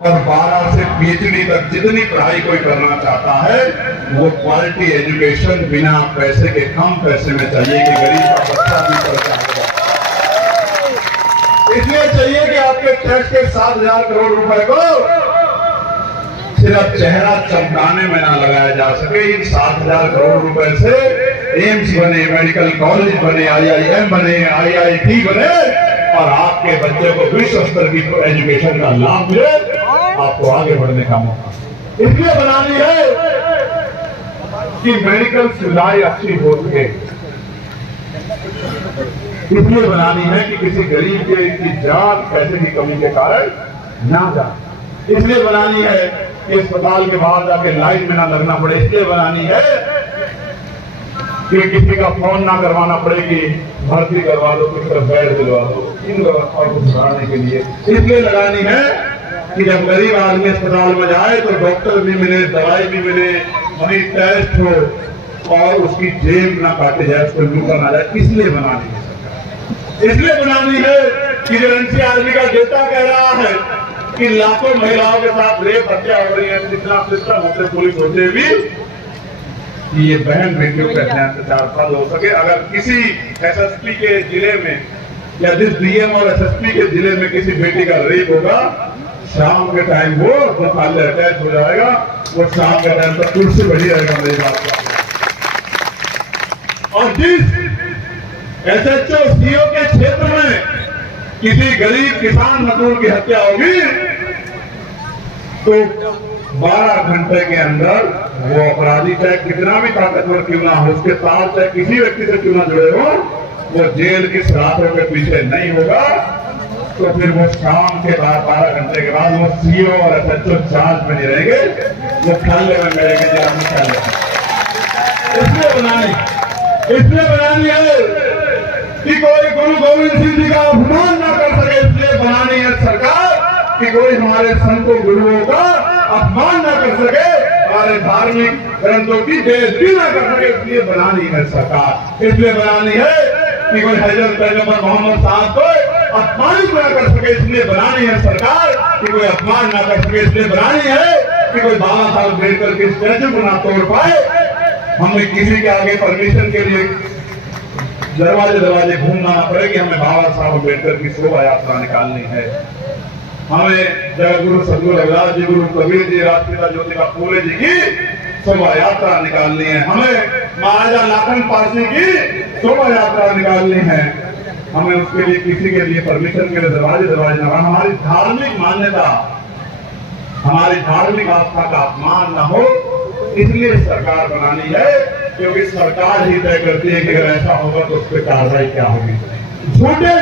और 12 से पीएचडी तक जितनी पढ़ाई कोई करना चाहता है वो क्वालिटी एजुकेशन बिना पैसे के, कम पैसे में चाहिए कि गरीब का बच्चा भी पढ़ सके। इसलिए चाहिए कि आपके टैक्स के 7,000 करोड़ रुपए को सिर्फ चेहरा चमकाने में ना लगाया जा सके। इन 7,000 करोड़ रुपए से एम्स बने, मेडिकल कॉलेज बने, IIM बने, IIT बने और आपके बच्चे को विश्व स्तर की एजुकेशन का लाभ मिले, आपको आगे बढ़ने का मौका इसलिए बनानी है कि मेडिकल सुविधाएं अच्छी हो सके। इसलिए बनानी है कि किसी गरीब के की जान पैसे की कमी के कारण ना जाए। इसलिए बनानी है कि अस्पताल के बाहर जाके लाइन में ना लगना पड़े। इसलिए बनानी है कि किसी का फोन ना करवाना पड़े कि भर्ती करवा दो, किसी तरफ बेड दिलवा दो। इन व्यवस्थाओं को सुधारने के लिए इसलिए लगानी है कि जब गरीब आदमी अस्पताल में जाए तो डॉक्टर भी मिले, दवाई भी मिले, वही टेस्ट हो और उसकी जेब ना काटे जाए, उसको लूटा ना जाए। इसलिए बनानी है सरकार। इसलिए बनानी है कि जो NCRB का डेटा कह रहा है कि लाखों महिलाओं के साथ रेप हत्या हो रही है, इतना सिस्टम होते पुलिस होते भी कि ये बहन बेटियों के अत्याचार बंद हो सके। अगर किसी SSP के जिले में या जिस DM और SSP के जिले में किसी बेटी का रेप होगा, शाम के टाइम वो पहले अटैच हो जाएगा, वो शाम के टाइम तक कुर्सी बढ़ी रहेगा मेरी बात का। और जिस SHO CO के क्षेत्र में किसी गरीब किसान मजदूर की हत्या होगी तो 12 घंटे के अंदर वो अपराधी चाहे कितना भी ताकतवर क्यों ना हो, उसके साथ चाहे किसी व्यक्ति से क्यों ना जुड़े हो, वो जेल की सलाखों के पीछे नहीं होगा। तो फिर वो शाम के बाद 12 घंटे के बाद वो CO और SHO जांच में नहीं रहेंगे, वो खल्ले में मिलेंगे, जेल में खल्ले। इसलिए बनानी है कि कोई गुरु गोविंद सिंह जी का अपमान ना कर सके। इसलिए बनानी है सरकार कि कोई हमारे संतों गुरुओं का अपमान ना कर सके, हमारे धार्मिक ग्रंथों की बेइज्जती ना कर सके। इसलिए बनानी है सरकार। इसलिए बनानी है कि कोई हजरत पैगंबर मोहम्मद साहब को अपमानित ना कर सके। इसलिए बनानी है सरकार कि कोई अपमान ना कर सके। इसलिए बनानी है कि कोई बाबा साहब अम्बेडकर के स्टैचू को ना तोड़ पाए। हमें किसी के आगे परमिशन के लिए दरवाजे घूमना ना पड़े कि हमें बाबा साहब अम्बेडकर की शोभा यात्रा निकालनी है। हमें जगतगुरु सदगुरु रविदास जी, गुरु कबीर जी, राष्ट्रपिता ज्योतिबा फूले जी की शोभा यात्रा निकालनी है। हमें महाराजा लाखन पारसी की शोभा यात्रा निकालनी है। हमें उसके लिए किसी के लिए परमिशन के लिए दरवाजे ना, हमारी धार्मिक मान्यता, हमारी धार्मिक आस्था का अपमान न हो, इसलिए सरकार बनानी है। क्योंकि सरकार ही तय करती है कि अगर ऐसा होगा तो उस पर कार्रवाई क्या होगी। झूठे